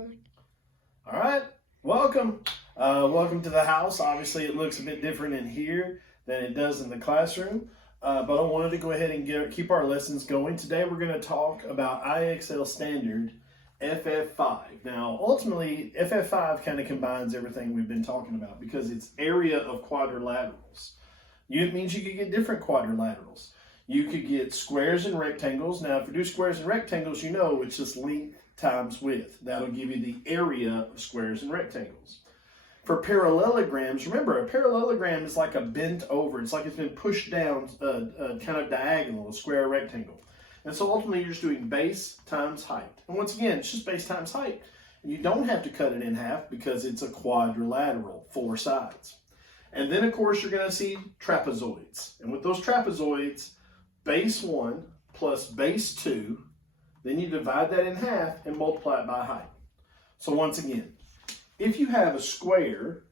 All right, welcome. Welcome to the house. Obviously, it looks a bit different in here than it does in the classroom, but I wanted to go ahead and keep our lessons going. Today, we're going to talk about IXL standard FF.5. Now, ultimately, FF.5 kind of combines everything we've been talking about because it's area of quadrilaterals. It means you could get different quadrilaterals. You could get squares and rectangles. Now, if you do squares and rectangles, you know it's just length times width. That'll give you the area of squares and rectangles. For parallelograms, remember, a parallelogram is like a bent over. It's like it's been pushed down kind of diagonal, a square or rectangle. And so ultimately, you're just doing base times height. And once again, it's just base times height. And you don't have to cut it in half because it's a quadrilateral, 4 sides. And then, of course, you're going to see trapezoids. And with those trapezoids, base 1 plus base 2, then you divide that in half and multiply it by height. So once again, if you have a square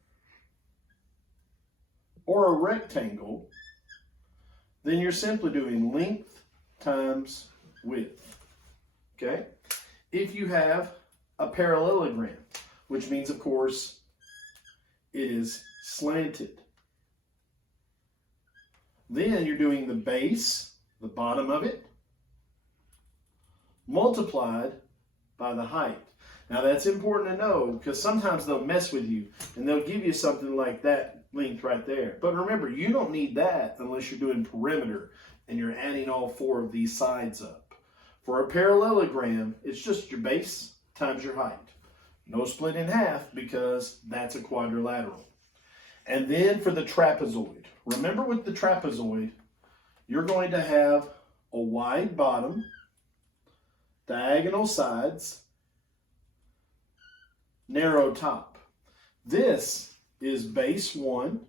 or a rectangle, then you're simply doing length times width. Okay? If you have a parallelogram, which means, of course, it is slanted, then you're doing the base, the bottom of it, multiplied by the height. Now that's important to know because sometimes they'll mess with you and they'll give you something like that length right there. But remember, you don't need that unless you're doing perimeter and you're adding all 4 of these sides up. For a parallelogram, it's just your base times your height. No split in half because that's a quadrilateral. And then for the trapezoid, remember with the trapezoid, you're going to have a wide bottom, diagonal sides, narrow top. This is base 1.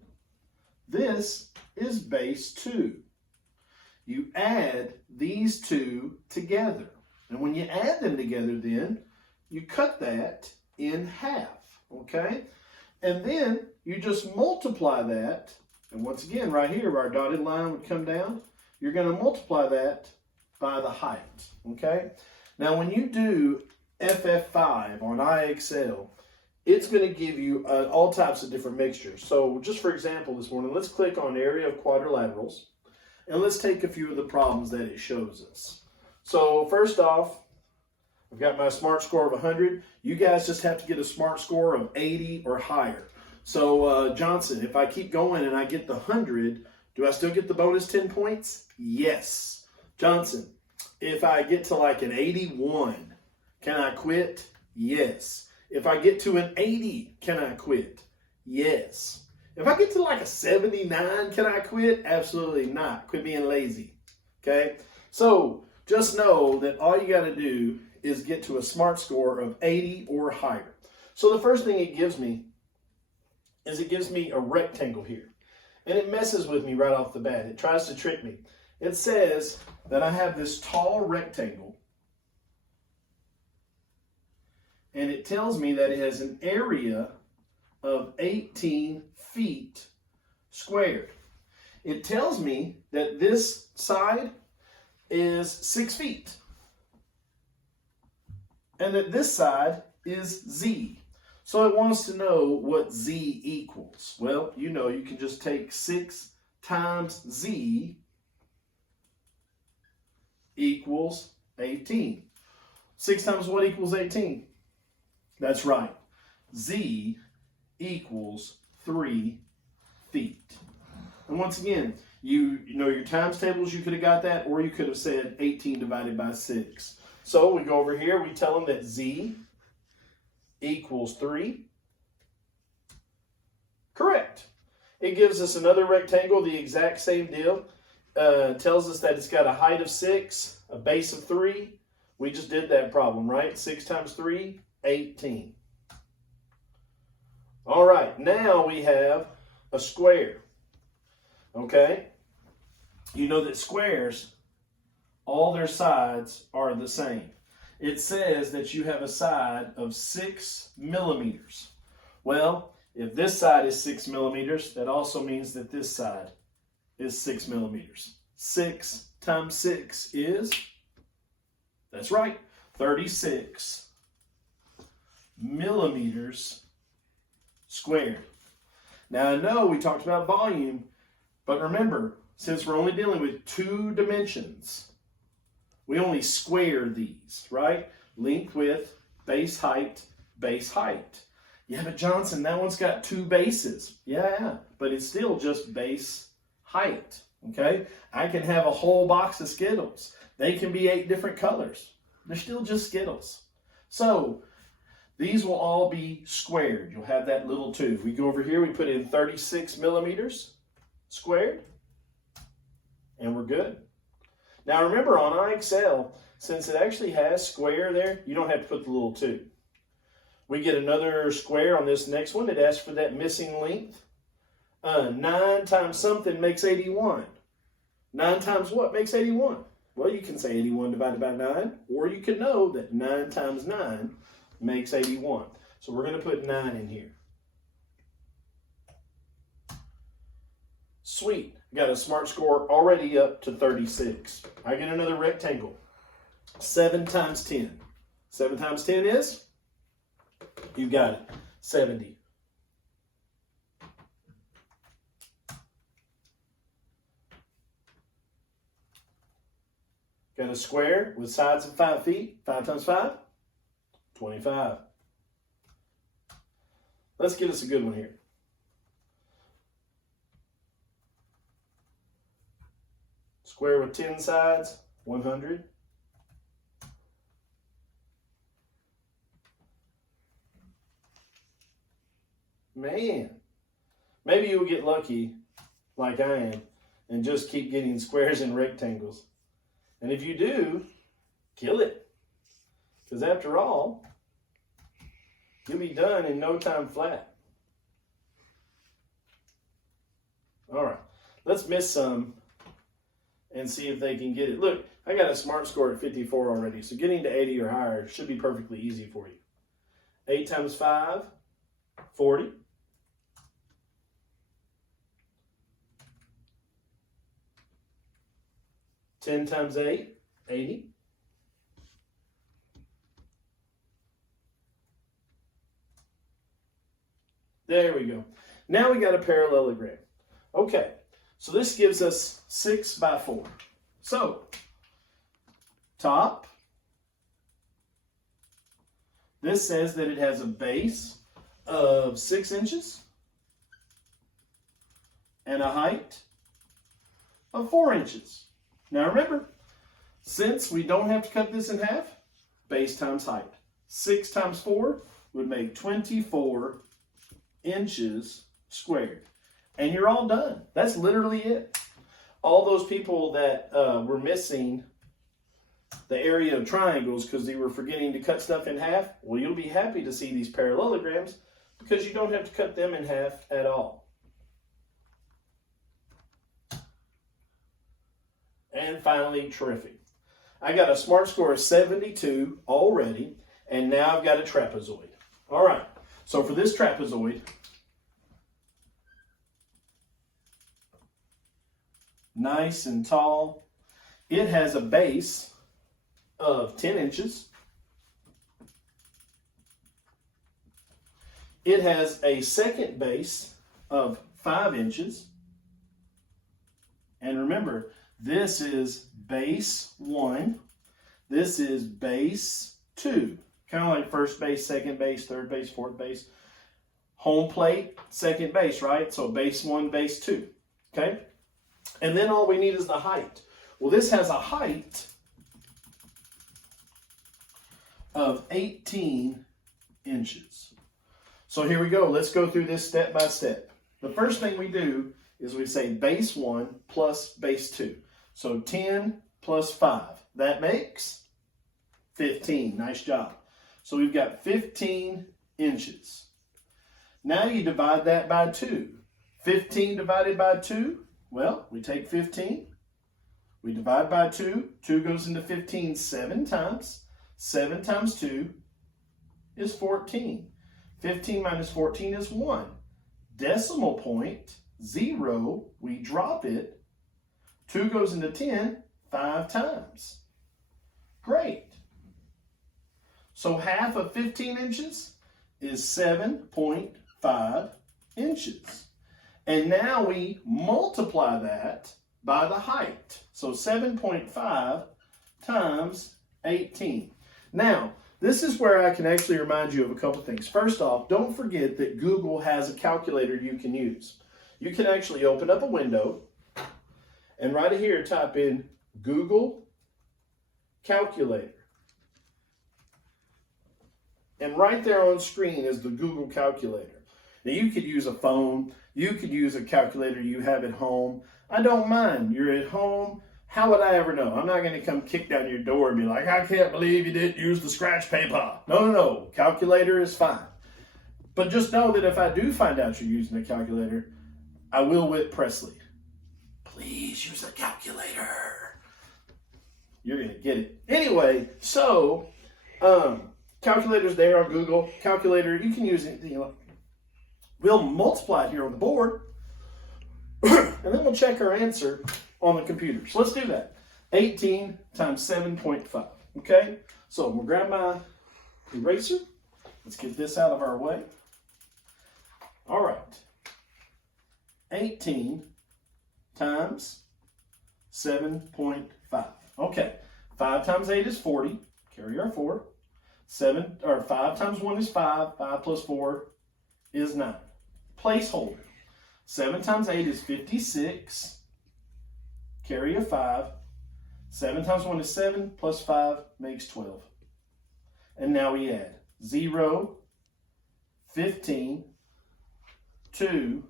This is base 2. You add these 2 together. And when you add them together then, you cut that in half, okay? And then you just multiply that. And once again, right here, our dotted line would come down. You're going to multiply that by the height, okay? Now, when you do FF.5 on IXL, it's going to give you all types of different mixtures. So just for example, this morning, let's click on area of quadrilaterals, and let's take a few of the problems that it shows us. So first off, I've got my SMART score of 100. You guys just have to get a SMART score of 80 or higher. So Johnson, if I keep going and I get the 100, do I still get the bonus 10 points? Yes. Johnson, if I get to like an 81, can I quit? Yes. If I get to an 80, can I quit? Yes. If I get to like a 79, can I quit? Absolutely not. Quit being lazy. Okay? So just know that all you got to do is get to a SMART score of 80 or higher. So the first thing it gives me is it gives me a rectangle here. And it messes with me right off the bat. It tries to trick me. It says that I have this tall rectangle, and it tells me that it has an area of 18 feet squared. It tells me that this side is 6 feet, and that this side is Z. So it wants to know what Z equals. Well, you know, you can just take 6 times Z equals 18. 6 times what equals 18? That's right. Z equals 3 feet. And once again, you know your times tables, you could have got that, or you could have said 18 divided by 6. So we go over here, we tell them that Z equals 3. Correct. It gives us another rectangle, the exact same deal. Tells us that it's got a height of 6, a base of 3. We just did that problem, right? 6 times 3, 18. All right, now we have a square. Okay? You know that squares, all their sides are the same. It says that you have a side of 6 millimeters. Well, if this side is 6 millimeters, that also means that this side is 6 millimeters. 6 times 6 is, that's right, 36 millimeters squared. Now I know we talked about volume, but remember, since we're only dealing with 2 dimensions, we only square these, right? Length, width, base height, base height. Yeah, but Johnson, that one's got 2 bases. Yeah, but it's still just base height, okay? I can have a whole box of Skittles. They can be 8 different colors. They're still just Skittles. So these will all be squared. You'll have that little tube. We go over here, we put in 36 millimeters squared, and we're good. Now remember, on IXL, since it actually has square there, you don't have to put the little tube. We get another square on this next one. It asks for that missing length. 9 times something makes 81. 9 times what makes 81? Well, you can say 81 divided by 9, or you can know that 9 times 9 makes 81. So we're going to put 9 in here. Sweet. Got a smart score already up to 36. I get another rectangle. 7 times 10. 7 times 10 is? You got it. 70. Got a square with sides of 5 feet. 5 times 5? 25. Let's get us a good one here. Square with 10 sides, 100. Man, maybe you'll get lucky like I am and just keep getting squares and rectangles. And if you do, kill it. Because after all, you'll be done in no time flat. All right, let's miss some and see if they can get it. Look, I got a smart score at 54 already, so getting to 80 or higher should be perfectly easy for you. 8 times 5, 40. 10 times 8, 80. There we go. Now we got a parallelogram. Okay, so this gives us 6 by 4. So, top, this says that it has a base of 6 inches and a height of 4 inches. Now remember, since we don't have to cut this in half, base times height. 6 times 4 would make 24 inches squared. And you're all done. That's literally it. All those people that were missing the area of triangles because they were forgetting to cut stuff in half, well, you'll be happy to see these parallelograms because you don't have to cut them in half at all. And finally, terrific. I got a smart score of 72 already, and now I've got a trapezoid. All right, so for this trapezoid, nice and tall, it has a base of 10 inches. It has a second base of 5 inches. And remember, this is base 1. This is base 2. Kind of like first base, second base, third base, fourth base. Home plate, second base, right? So base 1, base 2. Okay? And then all we need is the height. Well, this has a height of 18 inches. So here we go. Let's go through this step by step. The first thing we do is we say base 1 plus base 2. So 10 plus 5. That makes 15. Nice job. So we've got 15 inches. Now you divide that by 2. 15 divided by 2, well, we take 15. We divide by 2. 2 goes into 15 7 times. 7 times 2 is 14. 15 minus 14 is 1. Decimal point, 0, we drop it. 2 goes into 10 5 times. Great. So half of 15 inches is 7.5 inches. And now we multiply that by the height. So 7.5 times 18. Now, this is where I can actually remind you of a couple things. First off, don't forget that Google has a calculator you can use. You can actually open up a window and right here type in Google Calculator. And right there on screen is the Google Calculator. Now you could use a phone, you could use a calculator you have at home. I don't mind. You're at home. How would I ever know? I'm not going to come kick down your door and be like, I can't believe you didn't use the scratch paper. No. Calculator is fine. But just know that if I do find out you're using a calculator, I will whip Presley. Please use a calculator. You're going to get it. Anyway, so calculator's there on Google. Calculator, you can use anything you like. We'll multiply it here on the board. And then we'll check our answer on the computer. So let's do that. 18 times 7.5. Okay? So we'll grab my eraser. Let's get this out of our way. All right. 18 times 7.5. Okay. 5 times 8 is 40. Carry our 4. 5 times 1 is 5. 5 plus 4 is 9. Placeholder. 7 times 8 is 56. Carry a 5. 7 times 1 is 7, plus 5 makes 12. And now we add 0, 15, 2,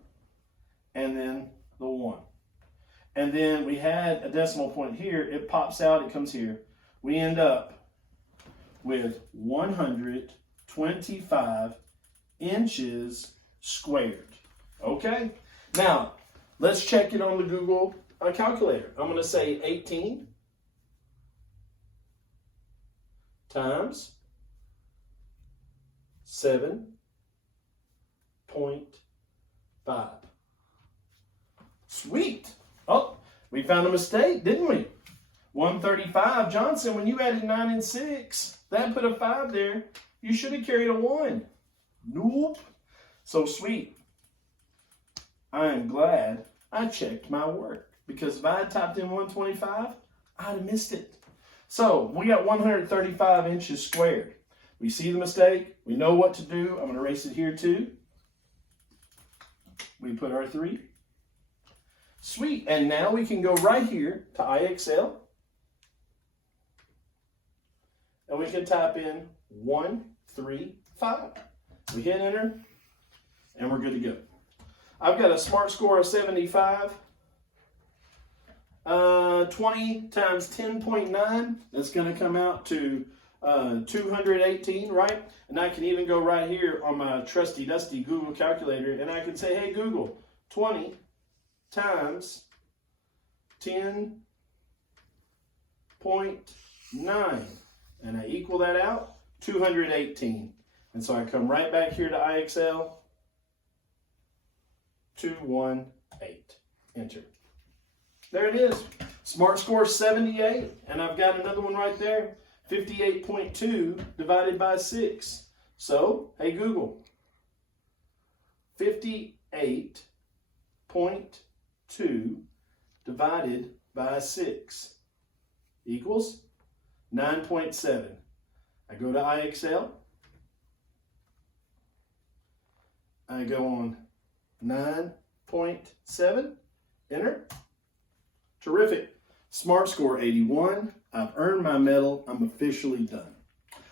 and then the 1. And then we had a decimal point here. It pops out, it comes here. We end up with 125 inches squared. Okay? Now, let's check it on the Google calculator. I'm going to say 18 times 7.5. Sweet. Oh, we found a mistake, didn't we? 135. Johnson, when you added 9 and 6, that put a 5 there. You should have carried a 1. Nope. So sweet. I am glad I checked my work, because if I had typed in 125, I'd have missed it. So we got 135 inches squared. We see the mistake. We know what to do. I'm going to erase it here too. We put our 3. Sweet. And now we can go right here to IXL. And we can type in 135. We hit enter. And we're good to go. I've got a smart score of 75. 20 times 10.9, that's going to come out to 218, right? And I can even go right here on my trusty dusty Google calculator, and I can say, hey Google, 20 times 10.9, and I equal that out, 218. And so I come right back here to IXL, 218, enter. There it is. Smart score 78, and I've got another one right there, 58.2 divided by 6. So, hey Google, 58.2 divided by 6 equals 9.7. I go to IXL. I go on 9.7, enter. Terrific. Smart score 81. I've earned my medal. I'm officially done.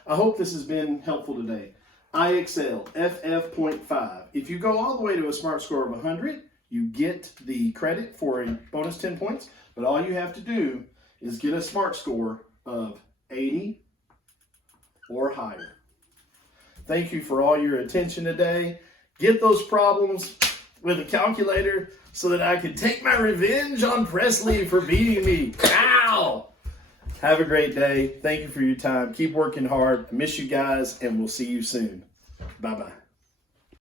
I hope this has been helpful today. IXL FF.5. If you go all the way to a smart score of 100, you get the credit for a bonus 10 points. But all you have to do is get a smart score of 80 or higher. Thank you for all your attention today. Get those problems with a calculator so that I can take my revenge on Presley for beating me. Ow! Have a great day. Thank you for your time. Keep working hard. I miss you guys, and we'll see you soon. Bye-bye.